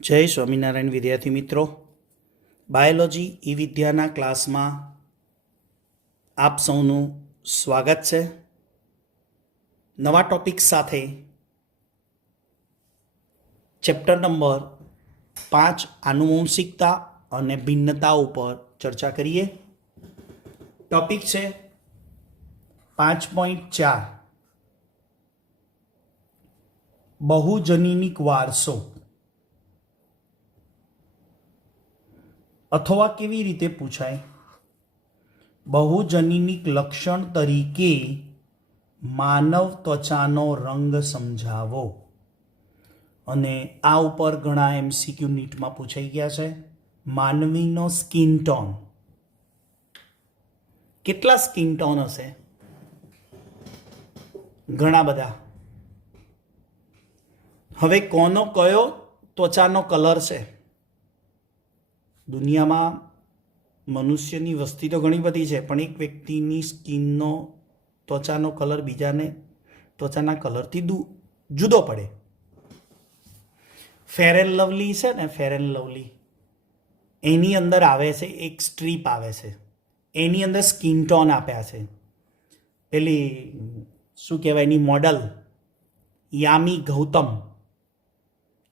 જય સ્વામિનારાયણ વિદ્યાર્થી મિત્રો, બાયોલોજી ઈ વિદ્યાના ક્લાસમાં આપ સૌનું સ્વાગત છે. નવા ટોપિક સાથે ચેપ્ટર નંબર 5 આનુવંશિકતા અને ભિન્નતા ઉપર ચર્ચા કરીએ. ટોપિક છે 5.4 બહુજનીનિક વારસો, અથવા કેવી રીતે પૂછાય, બહુજનીનિક લક્ષણ તરીકે માનવ ત્વચાનો રંગ સમજાવો. અને આ ઉપર ઘણા MCQ નીટમાં પૂછાઈ ગયા છે. માનવીનો સ્કિન ટોન, કેટલા સ્કિન ટોન હશે? ઘણા બધા. હવે કોનો કયો ત્વચાનો કલર છે? દુનિયામાં મનુષ્યની વસ્તી તો ઘણી બધી છે, પણ એક વ્યક્તિની સ્કિનનો ત્વચાનો કલર બીજાને ત્વચાના કલરથી જુદો પડે. ફેર એન્ડ લવલી છે ને, ફેર એન્ડ લવલી, એની અંદર આવે છે એક સ્ટ્રીપ આવે છે, એની અંદર સ્કિન ટોન આપ્યા છે. પેલી શું કહેવાય એની મોડલ યામી ગૌતમ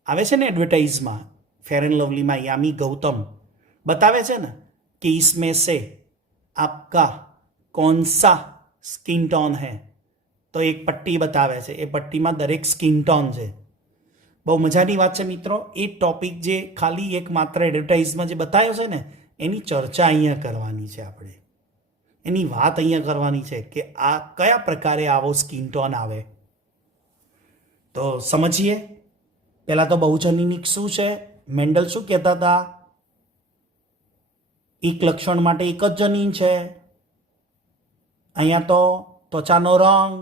આવે છે ને એડવર્ટાઇઝમાં, ફેર એન્ડ લવલીમાં યામી ગૌતમ बतावे છે ને कि इसमें से आपका कौन सा स्किन टोन है, तो एक पट्टी बतावे છે. એ પટ્ટીમાં દરેક સ્કિન ટોન છે. બહુ મજાની વાત છે મિત્રો. એ ટોપિક જે ખાલી એક માત્ર એડવર્ટાઇઝમાં જે બતાવ્યો છે ને, એની ચર્ચા અહીંયા કરવાની છે. આપણે એની વાત અહીંયા કરવાની છે કે આ કયા પ્રકારે આવો સ્કિન ટોન આવે. તો સમજીએ. પહેલાં તો બહુજનીનિક શું છે? મેન્ડલ શું કહેતા હતા? એક લક્ષણ માટે એક જ જનીન છે. અહીંયા તો ત્વચાનો રંગ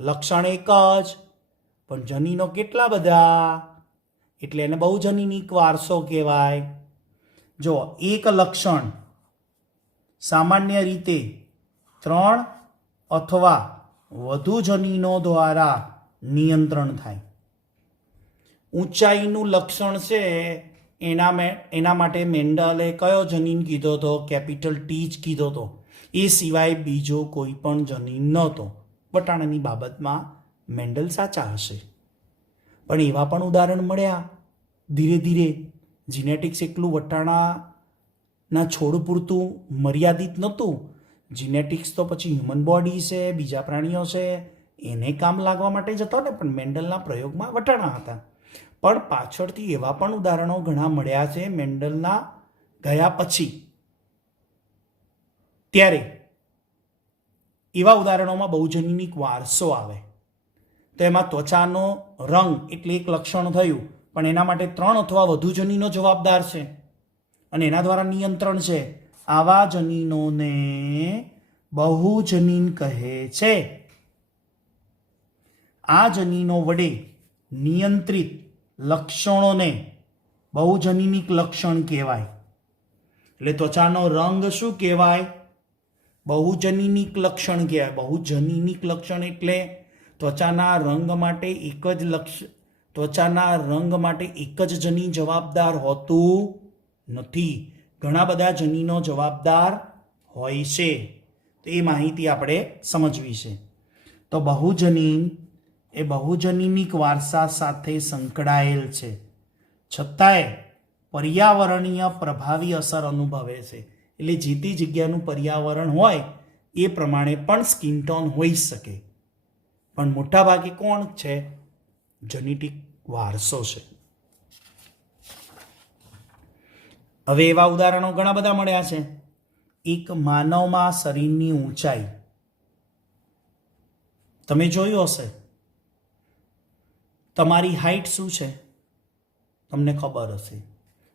લક્ષણ એક જ, પણ જનીનો કેટલા બધા, એટલે એને બહુજનીનિક વારસો કહેવાય. જો એક લક્ષણ સામાન્ય રીતે 3 અથવા વધુ જનીનો દ્વારા નિયંત્રણ થાય. ઊંચાઈનું લક્ષણ છે એના માટે મેન્ડલે કયો જનીન કીધો હતો? કેપિટલ ટી જ કીધો હતો. એ સિવાય બીજો કોઈ પણ જનીન નહોતો. વટાણાની બાબતમાં મેન્ડલ સાચા હશે, પણ એવા પણ ઉદાહરણ મળ્યા ધીરે ધીરે. જીનેટિક્સ એકલું વટાણાના છોડ પૂરતું મર્યાદિત નહોતું. જીનેટિક્સ તો પછી હ્યુમન બોડી છે, બીજા પ્રાણીઓ છે, એને કામ લાગવા માટે જતો ને. પણ મેન્ડલના પ્રયોગમાં વટાણા હતા. પણ પાછળથી એવા પણ ઉદાહરણો ઘણા મળ્યા છે મેન્ડલના ગયા પછી. ત્યારે એવા ઉદાહરણોમાં બહુજનીનિક વારસો આવે. તો એમાં ત્વચાનો રંગ એટલે એક લક્ષણ થયું, પણ એના માટે 3 અથવા વધુ જનીનો જવાબદાર છે અને એના દ્વારા નિયંત્રણ છે. આવા જનીનોને બહુજનીન કહે છે. આ જનીનો વડે નિયંત્રિત લક્ષણોને બહુજનીનિક લક્ષણ કહેવાય. એટલે ત્વચાનો રંગ શું કહેવાય? બહુજનીનિક લક્ષણ કહેવાય. બહુજનીનિક લક્ષણ એટલે ત્વચાના રંગ માટે એક જ જનીન જવાબદાર હોતું નથી. ઘણા બધા જનીનો જવાબદાર હોય છે. તો એ માહિતી આપણે સમજવી છે. તો બહુજનીન એ બહુજનીનિક વારસા સાથે સંકળાયેલ છે, છતાંય પર્યાવરણીય પ્રભાવી અસર અનુભવે છે. એટલે જે તે જગ્યાનું પર્યાવરણ હોય એ પ્રમાણે પણ સ્કિન ટોન હોઈ શકે. પણ મોટાભાગે કોણ છે? જેનેટિક વારસો છે. હવે એવા ઉદાહરણો ઘણા બધા મળ્યા છે. એક માનવમાં શરીરની ઊંચાઈ તમે જોયું હશે. તમારી હાઈટ શું છે તમને ખબર હશે.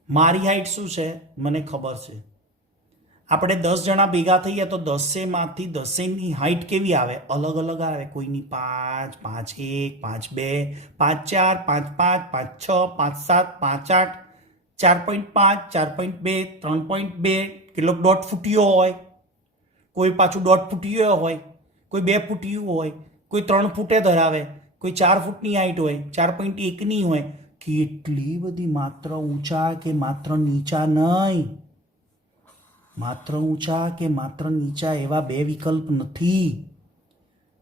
મારી હાઈટ શું છે મને ખબર છે. આપણે 10 જણા ભેગા થઈએ તો 10માંથી 10ની હાઈટ કેવી આવે? અલગ અલગ આવે. કોઈની 5, 5.1, 5.2, 5.4, 5.5, 5.6, 5.7, 5.8, 4.5, 4.2, 3.2, કેટલોક 1.5 ફૂટીયો હોય, કોઈ પાછું 1.5 ફૂટીયો હોય, કોઈ 2 ફૂટીયું હોય, કોઈ 3 ફૂટે ધરાવે, કોઈ 4 ફૂટની હાઈટ હોય, 4.1ની હોય. કેટલી બધી, માત્ર ઊંચા કે માત્ર નીચા નહીં, માત્ર ઊંચા કે માત્ર નીચા એવા બે વિકલ્પ નથી.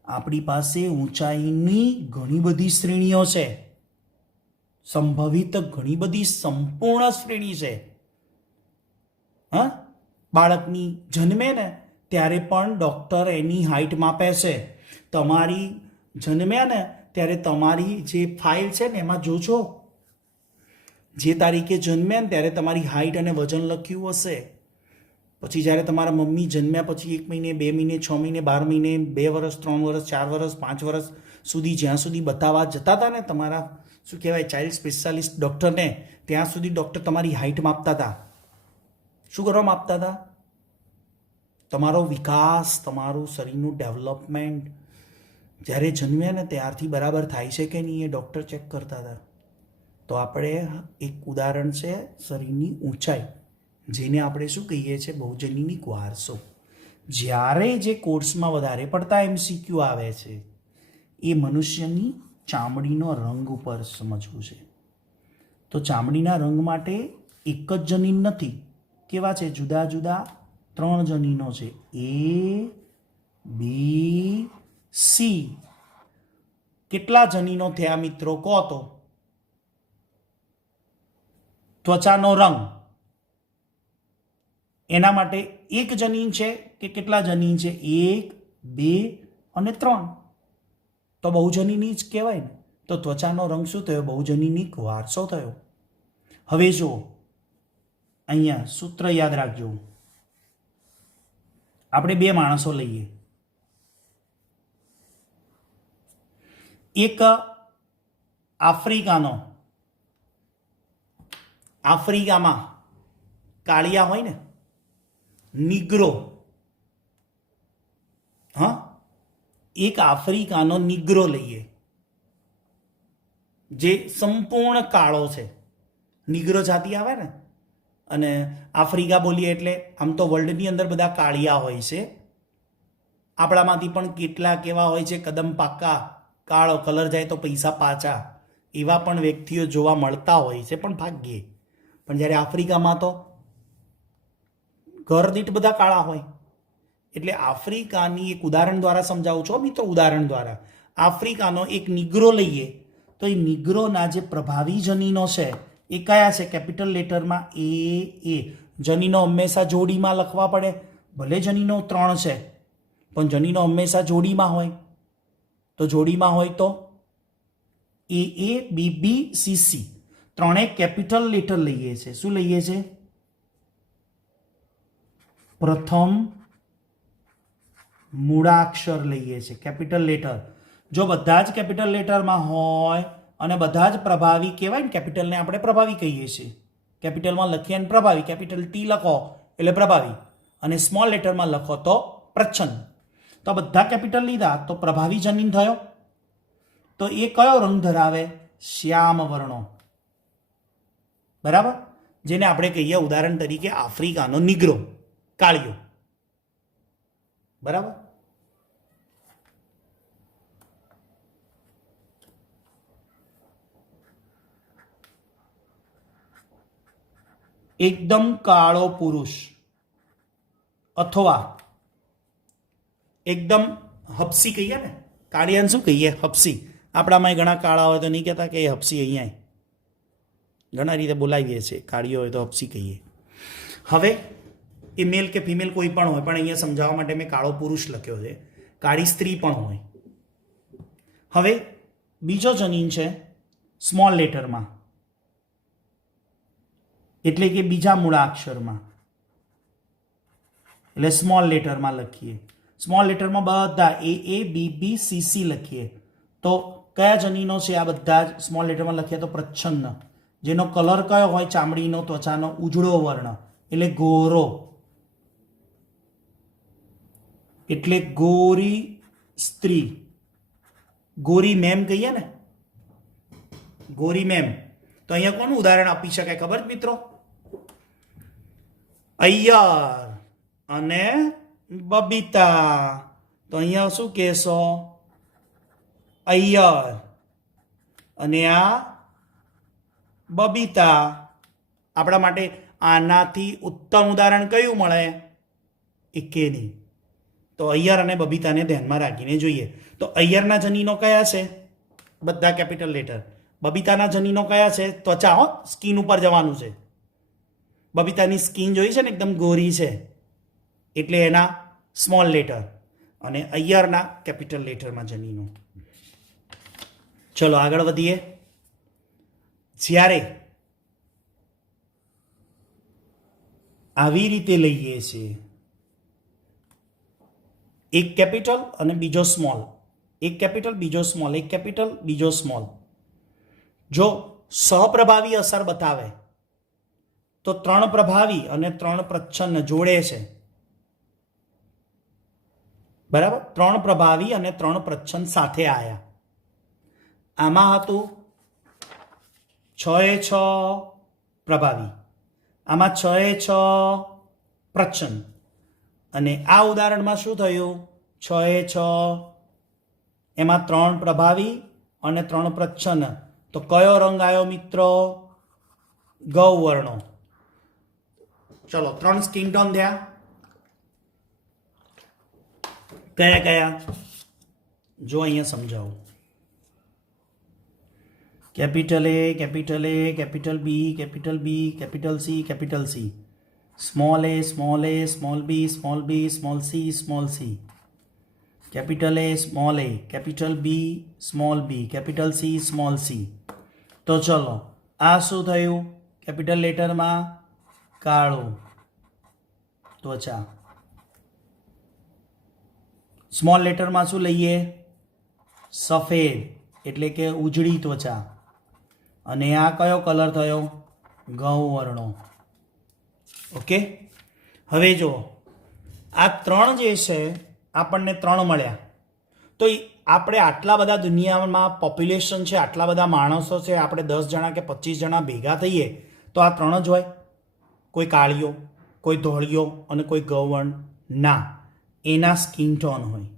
આપણી પાસે ઊંચાઈની ઘણી બધી શ્રેણીઓ છે, સંભવિત ઘણી બધી સંપૂર્ણ શ્રેણી છે. હા, બાળકની જન્મે ને ત્યારે પણ ડૉક્ટર એની હાઈટ માપે છે. તમારી જન્મ્યા ને ત્યારે તમારી જે ફાઇલ છે ને એમાં જોજો, જે તારીખે જન્મ્યા ને ત્યારે તમારી હાઈટ અને વજન લખ્યું હશે. પછી જ્યારે તમારા મમ્મી જન્મ્યા પછી 1 મહિને, 2 મહિને, 6 મહિને, 12 મહિને, 2 વર્ષ, 3 વર્ષ, 4 વર્ષ, 5 વર્ષ સુધી જ્યાં સુધી બતાવવા જતા હતા ને તમારા શું કહેવાય ચાઇલ્ડ સ્પેશિયાલિસ્ટ ડૉક્ટરને, ત્યાં સુધી ડૉક્ટર તમારી હાઈટ માપતા હતા. શું કરવા માપતા હતા? તમારો વિકાસ, તમારું શરીરનું ડેવલપમેન્ટ જ્યારે જન્મ્યા ને ત્યારથી બરાબર થાય છે કે નહીં એ ડૉક્ટર ચેક કરતા હતા. તો આપણે એક ઉદાહરણ છે શરીરની ઊંચાઈ, જેને આપણે શું કહીએ છીએ બહુજનીનિક વારસો. જ્યારે જે કોર્સમાં વધારે પડતા MCQ આવે છે એ મનુષ્યની ચામડીનો રંગ ઉપર સમજવું છે. તો ચામડીના રંગ માટે એક જ જનીન નથી, કેવા છે? જુદા જુદા 3 જનીનો છે, A, B, C. કેટલા જનીનો થયા મિત્રો કહો તો? ત્વચાનો રંગ એના માટે એક જનીન છે કે કેટલા જનીન છે? 1, 2 અને 3. તો બહુજનીની જ કહેવાય ને. તો ત્વચાનો રંગ શું થયો? બહુજનીનિક વારસો થયો. હવે જુઓ, અહીંયા સૂત્ર યાદ રાખજો. આપણે 2 માણસો લઈએ, એક આફ્રિકામાં કાળિયા હોય ને, નિગ્રો. હા, એક આફ્રિકાનો નિગ્રો લઈએ જે સંપૂર્ણ કાળો છે. નિગ્રો જાતિ આવે ને, અને આફ્રિકા બોલીએ એટલે આમ તો વર્લ્ડની અંદર બધા કાળિયા હોય છે. આપણામાંથી પણ કેટલાક એવા હોય છે કદમ પાકા, કાળો કલર જાય તો પૈસા પાછા, એવા પણ વ્યક્તિઓ જોવા મળતા હોય છે, પણ ભાગ્યે. પણ જ્યારે આફ્રિકામાં તો ઘર દીઠ બધા કાળા હોય. એટલે આફ્રિકાની એક ઉદાહરણ દ્વારા સમજાવું છું મિત્રો, ઉદાહરણ દ્વારા. આફ્રિકાનો એક નિગ્રો લઈએ તો એ નિગ્રોના જે પ્રભાવી જનીનો છે એ કયા છે? કેપિટલ લેટરમાં A. જનીનો હંમેશા જોડીમાં લખવા પડે. ભલે જનીનો 3 છે પણ જનીનો હંમેશા જોડીમાં હોય. તો જોડીમાં હોય તો A, B, C, C. 3 capital letter લઈએ છે. શું લઈએ છે? પ્રથમ મૂળાક્ષર લઈએ છે, કેપિટલ લેટર. જો બધા જ કેપિટલ લેટરમાં હોય અને બધા જ પ્રભાવી કહેવાય ને, કેપિટલને આપણે પ્રભાવી કહીએ છીએ. કેપિટલમાં લખીએ અને પ્રભાવી, કેપિટલ T લખો એટલે પ્રભાવી, અને સ્મોલ લેટરમાં લખો તો પ્રચ્છન્ન. તો બધા કેપિટલ લીધા તો પ્રભાવી જનીન થયો. તો એ કયો રંગ ધરાવે? શ્યામ વર્ણો. બરાબર? જેને આપણે કહીએ ઉદાહરણ તરીકે આફ્રિકાનો નિગ્રો, કાળિયો. બરાબર? એકદમ કાળો પુરુષ અથવા એકદમ હપસી કહીએ ને, કાળિયાને શું કહીએ? હપસી. આપણામાં ઘણા કાળા હોય તો નહીં કહેતા કે એ હપસી, અહીંયા ઘણા રીતે બોલાવીએ છીએ. કાળીઓ હોય તો હપસી કહીએ. હવે એ મેલ કે ફિમેલ કોઈ પણ હોય, પણ અહીંયા સમજાવવા માટે મેં કાળો પુરુષ લખ્યો છે. કાળી સ્ત્રી પણ હોય. હવે બીજો જનીન છે સ્મોલ લેટરમાં, એટલે કે બીજા મૂળાક્ષરમાં, એટલે સ્મોલ લેટરમાં લખીએ. સ્મોલ લેટરમાં બધા A, B, C, C લખીએ. તો કયા જનીનો છે? આ બધા જ સ્મોલ લેટરમાં લખીએ તો પ્રચ્છન્ન. જેનો કલર કયો હોય? ચામડીનો, ત્વચાનો ઉજળો વર્ણ, એટલે ગોરો. એટલે ગોરી સ્ત્રી, ગોરી મેમ કહીએ ને, ગોરી મેમ. તો અહીંયા કોનું ઉદાહરણ આપી શકાય ખબર મિત્રો? અય્યર અને બબીતા. તો અહીંયા શું કહેશો? અય્યર. અને આ બબીતા. આપણા માટે આનાથી ઉત્તમ ઉદાહરણ કયું મળે? એકે નહીં. તો અય્યર અને બબીતાને ધ્યાનમાં રાખીને જોઈએ. તો અય્યરના જનીનો કયા છે? બધા કેપિટલ લેટર. બબીતાના જનીનો કયા છે? ત્વચા, હો, સ્કિન ઉપર જવાનું છે. બબીતાની સ્કિન જોઈ છે ને, એકદમ ગોરી છે, એટલે એના સ્મોલ લેટર, અને અય્યરના કેપિટલ લેટરમાં જનીનો. ચલો આગળ વધીએ. જ્યારે આવી રીતે લઈએ છીએ, એક કેપિટલ અને બીજો સ્મોલ, એક કેપિટલ બીજો સ્મોલ, એક કેપિટલ બીજો સ્મોલ, જો સહપ્રભાવી અસર બતાવે તો 3 પ્રભાવી અને 3 પ્રચ્છન્ન જોડે છે. બરાબર? 3 પ્રભાવી અને 3 પ્રચ્છન્ન સાથે આવ્યા. આમાં હતું 6 પ્રભાવી, આમાં 6 પ્રચ્છન્ન. અને આ ઉદાહરણમાં શું થયું? 6 એમાં 3 પ્રભાવી અને 3 પ્રચ્છન્ન. તો કયો રંગ આવ્યો મિત્રો? ગૌવર્ણો. ચલો 3 સ્કિન ટોન થયા. કયા કયા? જો અહીંયા સમજાવું. Capital A, capital A, capital B, capital B, capital C, capital C, small a, small a, small b, small b, small c, small c, capital A, small A, capital B, small B, capital C, small c. તો ચલો આ શું થયું? Capital લેટરમાં કાળું ત્વચા. Small લેટરમાં શું લઈએ? સફેદ, એટલે કે ઉજળી ત્વચા. અને આ કયો કલર થયો? ગૌવર્ણો. ઓકે. હવે જો આ 3 જે છે, આપણને 3 મળ્યા. તો આપણે આટલા બધા દુનિયામાં પોપ્યુલેશન છે, આટલા બધા માણસો છે, આપણે 10 જણા કે 25 જણા ભેગા થઈએ તો આ 3 જ હોય? કોઈ કાળીઓ, કોઈ ધોળીઓ અને કોઈ ગૌવર્ણ? ના, એના સ્કિન ટોન હોય.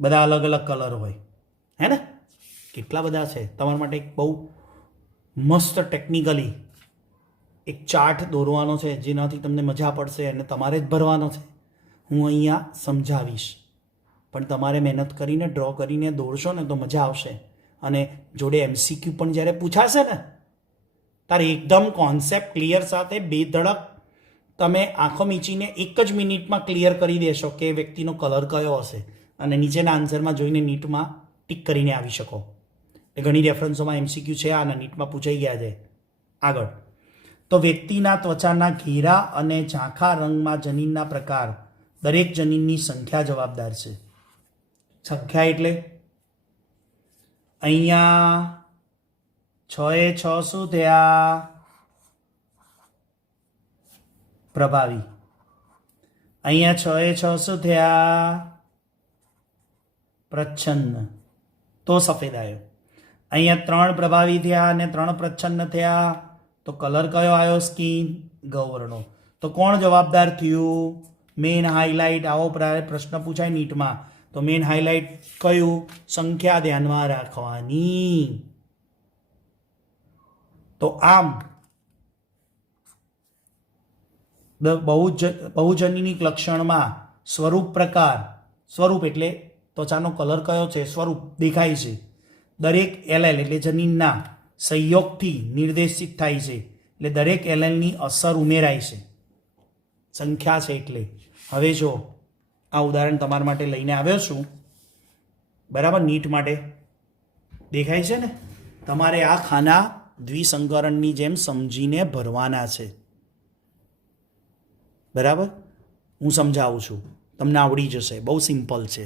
બધા અલગ અલગ કલર હોય, હે ને? કેટલા બધા છે. તમારા માટે એક બહુ મસ્ત ટેકનિકલી એક ચાર્ટ દોરવાનો છે, જેનાથી તમને મજા પડશે અને તમારે જ ભરવાનો છે. હું અહીંયા સમજાવીશ, પણ તમારે મહેનત કરીને ડ્રો કરીને દોરશો ને તો મજા આવશે. અને જોડે MCQ પણ જ્યારે પૂછાશે ને, તારે એકદમ કોન્સેપ્ટ ક્લિયર સાથે બેધડક તમે આંખો મીચીને 1 જ મિનિટમાં ક્લિયર કરી દેશો કે વ્યક્તિનો કલર કયો હશે, અને નીચેના આન્સરમાં જોઈને નીટમાં ટીક કરીને આવી શકો. એ ઘણી રેફરન્સોમાં MCQ છે, આના નીટમાં પૂછાઈ ગયા છે. આગળ. તો વ્યક્તિના ત્વચાના ઘેરા અને ઝાંખા રંગમાં જનીનના પ્રકાર, દરેક જનીનની સંખ્યા જવાબદાર છે. સંખ્યા એટલે અહીંયા 6 શું થયા? પ્રભાવી. અહીંયા 6 શું થયા? પ્રચ્છન્ન. તો સફેદ આવ્યો. અહીંયા 3 પ્રભાવી થયા અને 3 પ્રચ્છન્ન થયા, તો કલર કયો આવ્યો? સ્કિન. ગૌવર્ણો. તો કોણ જવાબદાર થયું? Main highlight. આવો પ્રશ્ન પૂછાય નીટમાં તો મેઇન હાઇલાઇટ કયું? સંખ્યા ધ્યાનમાં રાખવાની. તો આમ બહુજનીનિક લક્ષણમાં સ્વરૂપ પ્રકાર, સ્વરૂપ એટલે ત્વચાનો કલર કયો છે? સ્વરૂપ દેખાય છે. દરેક LL એટલે જનીનના સંયોગથી નિર્દેશિત થાય છે, એટલે દરેક LLની અસર ઉમેરાય છે. સંખ્યા છે એટલે. હવે જો આ ઉદાહરણ તમારા માટે લઈને આવ્યો છું, બરાબર? નીટ માટે દેખાય છે ને? તમારે આ ખાના દ્વિસંકરણની જેમ સમજીને ભરવાના છે, બરાબર? હું સમજાવું છું, તમને આવડી જશે. બહુ સિમ્પલ છે.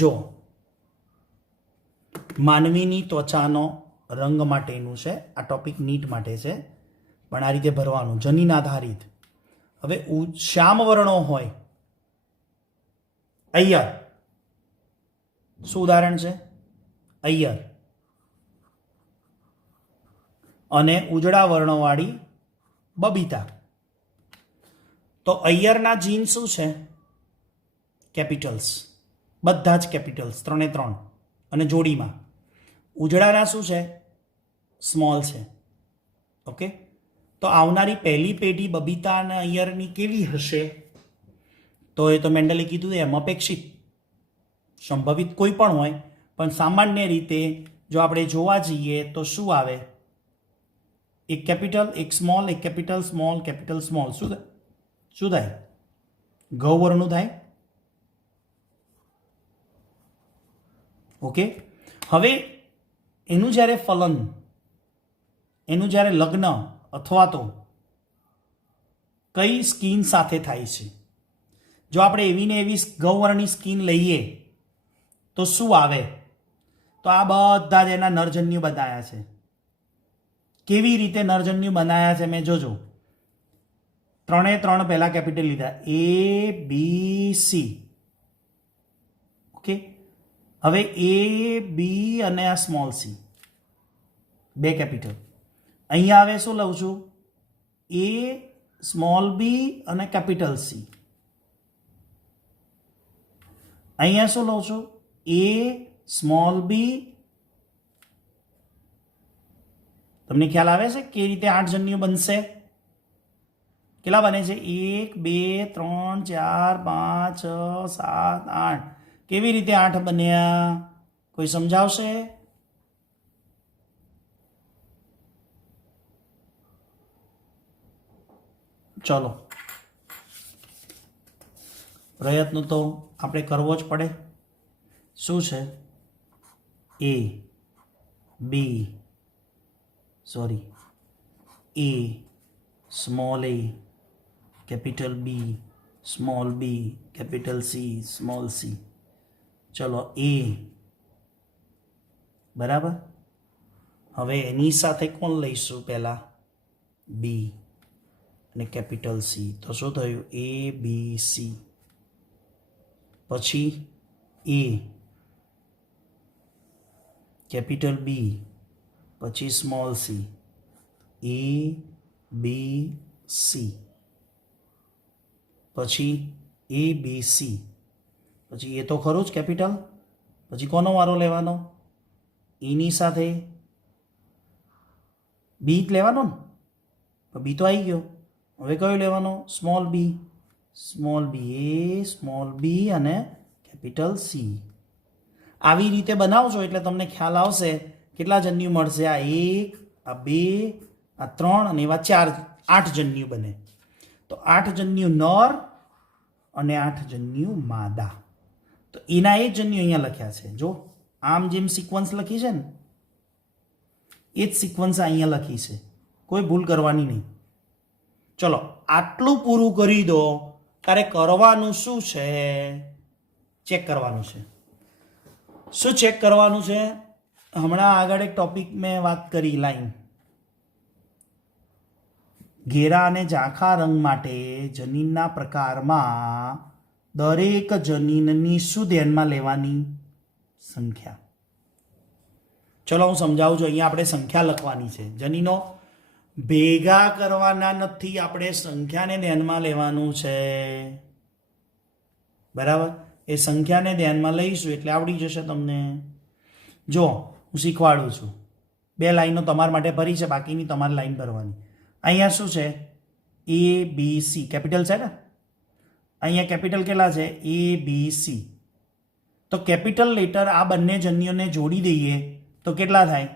જો માનવીની ત્વચાનો રંગ માટેનું છે, આ ટોપિક નીટ માટે છે, પણ આ રીતે ભરવાનું, જનીન આધારિત. હવે શ્યામ વર્ણો હોય, અય્યર શું ઉદાહરણ છે? અય્યર. અને ઉજળા વર્ણોવાળી બબીતા. તો અય્યરના જીન શું છે? કેપિટલ્સ, બધા જ કેપિટલ્સ, 3 એ 3, અને જોડીમાં ઉજળાના શું છે? સ્મોલ છે. ઓકે, તો આવનારી પહેલી પેઢી બબીતા અને અય્યરની કેવી હશે? તો એ તો મેન્ડલે કીધું એમ અપેક્ષિત, સંભવિત કોઈ પણ હોય, પણ સામાન્ય રીતે જો આપણે જોવા જઈએ તો શું આવે? એક કેપિટલ, એક સ્મોલ, એક કેપિટલ સ્મોલ, કેપિટલ સ્મોલ. શું થાય? ગૌવર્ણનું થાય. ઓકે, હવે એનું જ્યારે ફલન, એનું જ્યારે લગ્ન અથવા તો કઈ સ્કીન સાથે થાય છે? જો આપણે એવી ને એવી ગૌવર્ણની સ્કીન લઈએ તો શું આવે? તો આ બધા જ એના નરજન્યુ બનાયા છે. કેવી રીતે નરજન્યુ બનાયા છે મેં જોજો. 3 એ 3 પહેલા કેપિટલ લીધા, એ બી સી. ઓકે, હવે એ બી અને આ સ્મોલ સી, 2 કેપિટલ. અહીંયા આવે શું લઉં છું? એ સ્મોલ બી અને કેપિટલ સી. અહીંયા શું લઉં છું? એ સ્મોલ બી. તમને ખ્યાલ આવે છે કે રીતે 8 જન્યુ બનશે? કેટલા બને છે? 1 2 3 4 5 6 7 8. કેવી રીતે 8 બન્યા? કોઈ સમજાવશે? ચલો, પ્રયત્ન તો આપણે કરવો જ પડે. શું છે? A B, sorry, A small A, capital B, small B, capital C, small C. ચલો, એ બરાબર. હવે એની સાથે કોણ લઈશું? પહેલા બી અને કેપિટલ સી. તો શું થયું? એ બી સી. પછી એ, કેપિટલ બી, પછી સ્મોલ સી, એ બી સી, પછી એ બી સી, પછી એ તો ખરું જ કેપિટલ. પછી કોનો વારો લેવાનો? એની સાથે બી જ લેવાનો ને, તો બી તો આવી ગયો. હવે કયો લેવાનો? Small b. સ્મોલ બી, એ સ્મોલ બી અને કેપિટલ સી. આવી રીતે બનાવજો એટલે તમને ખ્યાલ આવશે કેટલા જન્યુ મળશે. આ 1, આ 2, આ 3 અને એવા 4, 8 જન્યુ બને. તો 8 જન્યુ નર અને 8 જન્યુ માદા. તો એના એ જન્યુ અહીંયા લખ્યા છે. જો આમ જેમ સિક્વન્સ લખી છે ને, એ જ સિક્વન્સ અહીંયા લખી છે. કોઈ ભૂલ કરવાની નહીં. ચલો, આટલું પૂરું કરી દો. તારે કરવાનું શું છે? ચેક કરવાનું છે. શું ચેક કરવાનું છે? હમણાં આગળ એક ટોપિક મેં વાત કરી, લાઈન. ઘેરા અને ઝાંખા રંગ માટે જનીનના પ્રકારમાં દરેક જનીનની શું ધ્યાનમાં લેવાની? સંખ્યા. ચલો હું સમજાવું છું. અહીંયા આપણે સંખ્યા લખવાની છે. જનીનો ભેગા કરવાના નથી, આપણે સંખ્યાને ધ્યાનમાં લેવાનું છે. બરાબર? એ સંખ્યાને ધ્યાનમાં લઈશું એટલે આવડી જશે તમને. જો હું શીખવાડું છું. 2 લાઈનો તમારા માટે ભરી છે, બાકીની તમારે લાઈન ભરવાની. અહીંયા શું છે? એ બી સી કેપિટલ છે ને. અહીંયા કેપિટલ કેટલા છે? A B C. તો કેપિટલ લેટર આ બંને જન્યુને જોડી દઈએ તો કેટલા થાય?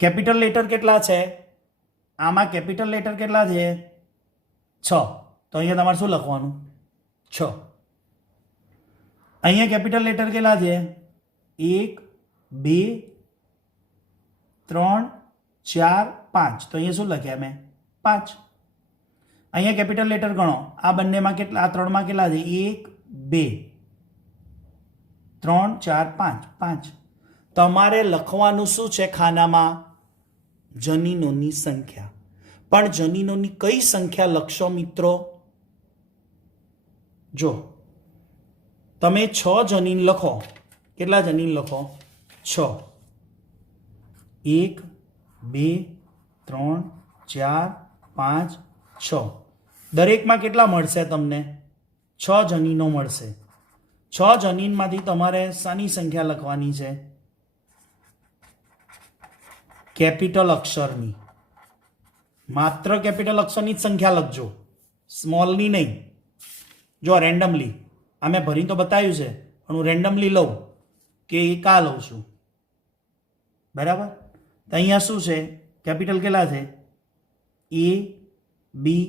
કેપિટલ લેટર કેટલા છે? આમાં કેપિટલ લેટર કેટલા છે? 6. તો અહીંયા તમારે શું લખવાનું? 6. અહીંયા કેપિટલ લેટર કેટલા છે? 1 2 3 4 5. તો અહીંયા શું લખ્યા મેં? 5. અહીંયા કેપિટલ લેટર ગણો. આ બંનેમાં કેટલા? આ 3માં કેટલા છે? 1 2 3 4 5 5. તમારે લખવાનું શું છે ખાનામાં? જનીનોની સંખ્યા. પણ જનીનોની કઈ સંખ્યા લખશો મિત્રો? જો તમે 6 જનીન લખો. કેટલા જનીન લખો? 6. 1 2 3 4 5 6. દરેકમાં કેટલા મળશે તમને? 6 જનીનો મળશે. 6 જનીનમાંથી તમારે શાની સંખ્યા લખવાની છે? કેપિટલ અક્ષરની. માત્ર કેપિટલ અક્ષરની જ સંખ્યા લખજો, સ્મોલની નહીં. જો રેન્ડમલી આ મેં ભરી તો બતાવ્યું છે, પણ હું રેન્ડમલી લઉં કે એ કા લઉં છું, બરાબર? તો અહીંયા શું છે? કેપિટલ કેટલા છે? A B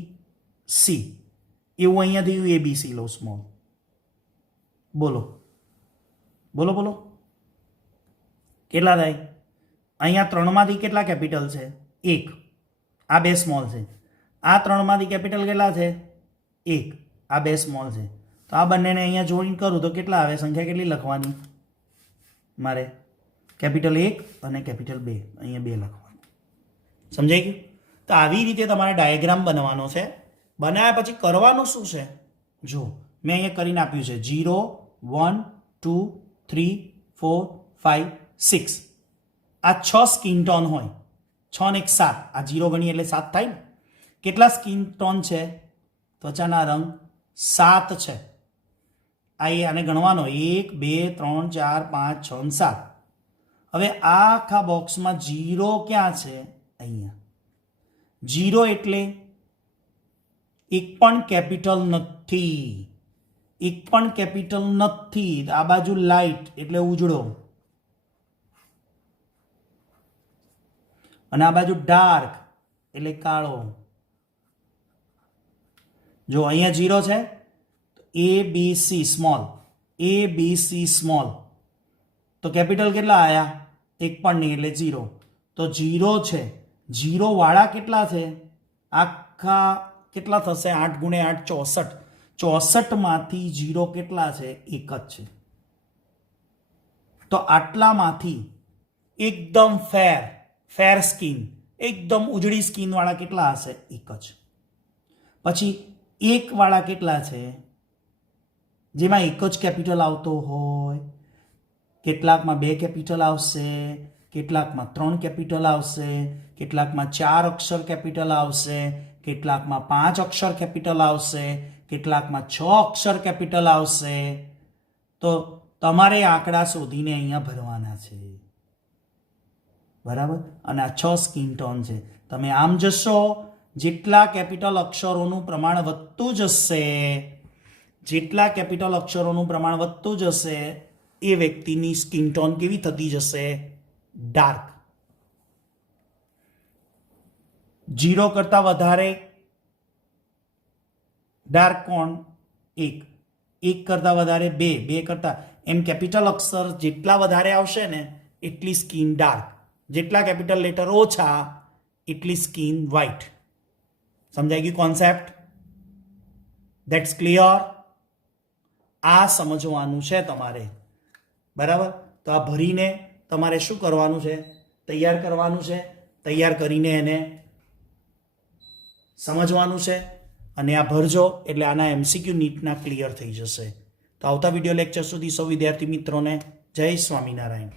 C. એવું અહીંયાથી એ બી સી લઉં સ્મોલ. બોલો બોલો બોલો કેટલા થાય? અહીંયા 3માંથી કેટલા કેપિટલ છે? 1. આ 2 સ્મોલ છે. આ 3માંથી કેપિટલ કેટલા છે? 1. આ 2 સ્મોલ છે. તો આ બંનેને અહીંયા જોઈન કરું તો કેટલા આવે? સંખ્યા કેટલી લખવાની મારે? કેપિટલ 1 અને કેપિટલ 2. અહીંયા 2 લખવાનું. સમજાઈ ગયું? તો આવી રીતે તમારે ડાયાગ્રામ બનાવવાનો છે. બનાવ્યા પછી કરવાનું શું છે? જો મેં અહીંયા કરીને આપ્યું છે 0 1 2 3 4 5 6. આ 6 સ્કિન ટોન હોય. 6 ને 1 7. આ 0 ગણીએ એટલે 7 થાય ને. કેટલા સ્કિન ટોન છે? ત્વચાના રંગ 7 છે. આને ગણવાનો 1 2 3 4 5 6 અને 7. હવે આ આખા બોક્સમાં 0 ક્યાં છે? અહીંયા. 0 એટલે એક પણ કેપિટલ નથી. એક પણ કેપિટલ નથી. આ બાજુ લાઇટ એટલે ઉજળો, અને આ બાજુ ડાર્ક એટલે કાળો. જો અહીંયા 0 છે, A B C small, A B C small. તો કેપિટલ કેટલા આયા? એક પણ નહીં એટલે 0. તો 0 છે. 0 વાળા કેટલા છે? આખા કેટલા થશે? 8 × 8 64. 64માંથી 0 કેટલા છે? 1 જ છે. તો આટલામાંથી એકદમ ફેર સ્કિન, એકદમ ઉજળી સ્કિન વાળા કેટલા હશે? 1 જ. પછી 1 વાળા કેટલા છે? જેમાં 1 જ કેપિટલ આવતો હોય. કેટલાકમાં 2 કેપિટલ આવશે, કેટલાકમાં 3 કેપિટલ આવશે, કેટલાકમાં 4 અક્ષર કેપિટલ આવશે, કેટલાકમાં 5 અક્ષર કેપિટલ આવશે, કેટલાકમાં 6 અક્ષર કેપિટલ આવશે. તો તમારે આંકડા શોધીને અહીંયા ભરવાના છે, બરાબર? અને આ 6 સ્કિન ટોન છે. તમે આમ જશો, જેટલા કેપિટલ અક્ષરોનું પ્રમાણ વધતું જશે, જેટલા કેપિટલ અક્ષરોનું પ્રમાણ વધતું જશે, એ વ્યક્તિની સ્કિન ટોન કેવી થતી જશે? ડાર્ક. 0 કરતાં વધારે ડાર્ક કોણ? 1. 1 કરતાં વધારે 2. 2 કરતાં એમ કેપિટલ અક્ષર જેટલા વધારે આવશે ને એટલી સ્કિન ડાર્ક. જેટલા કેપિટલ લેટર ઓછા એટલી સ્કિન વ્હાઇટ. સમજાઈ ગયું કોન્સેપ્ટ? That's clear? આ સમજવાનું છે તમારે, બરાબર? તો આ ભરીને તમારે શું કરવાનું છે? તૈયાર કરવાનું છે. તૈયાર કરીને એને સમજવાનું છે, અને આ ભરજો એટલે આના MCQ નીટના ક્લિયર થઈ જશે. તો આવતા વિડીયો લેક્ચર સુધી સૌ વિદ્યાર્થી મિત્રોને જય સ્વામિનારાયણ.